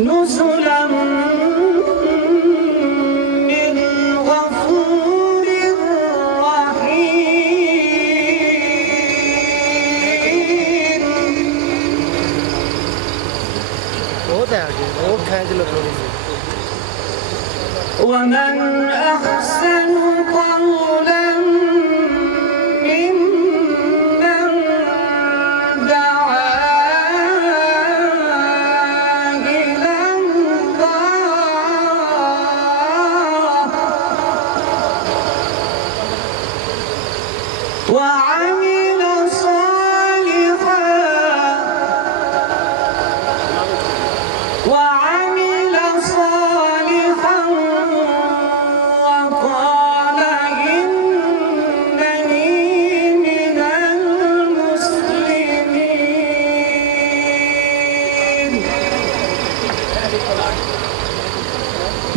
نزلا من غفور رحيم. ومن أحسن قولا ممن دعا إلى الله وعمل صالحا وقال إنني من المسلمين.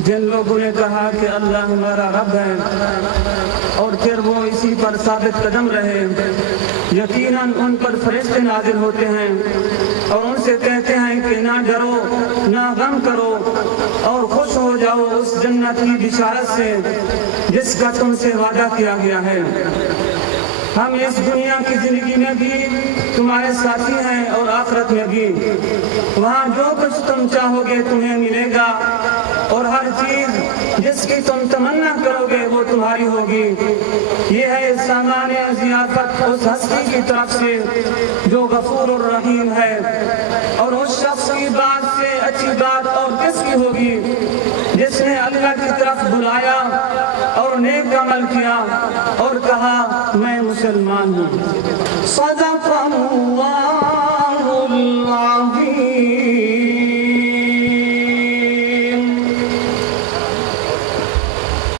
جن لوگوں نے کہا کہ اللہ ہمارا رب ہے اور پھر وہ اسی پر ثابت قدم رہے، یقیناً ان پر فرشتے نازل ہوتے ہیں اور ان سے کہتے ہیں کہ نہ ڈرو نہ غم کرو اور خوش ہو جاؤ اس جنت کی بشارت سے جس کا تم سے وعدہ کیا گیا ہے. ہم اس دنیا کی زندگی میں بھی تمہارے ساتھی ہیں اور آخرت میں بھی. وہاں جو کچھ تم چاہو گے تمہیں ملے گا اور ہر چیز جس کی تم تمنا کرو گے وہ تمہاری ہوگی. یہ ہے سامان ضیافت اس ہستی کی طرف سے جو غفور الرحیم ہے. اور اس شخص کی بات سے اچھی بات اور کس کی ہوگی جس نے اللہ کی طرف بلایا اور نیک عمل کیا اور کہا میں مسلمان ہوں. صدق اللہ.